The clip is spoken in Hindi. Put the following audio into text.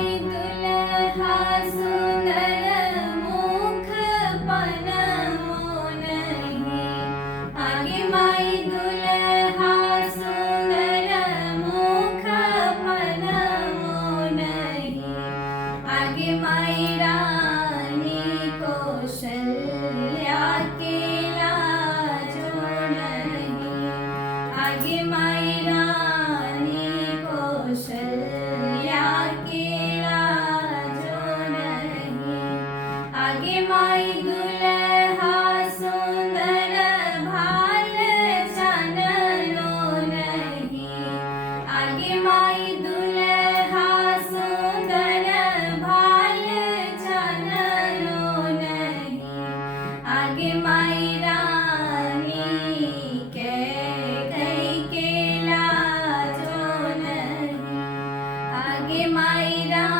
माई दुल्हा सुंदर मुख पनमो नहीं। आगे माई दुल्हा सुंदर मुख पनमो नहीं। आगे माई रानी कौशल्या के लाजो नहीं। आगे माई रानी कौशल्या के लाजो नहीं। आगे माई दुल्हा सुंदर भाल जानलो नहीं। आगे माई दुल्हा सुंदर भाल जानलो नहीं। आगे माई रानी कैकेयी के लाजो नहीं। आगे माई रानी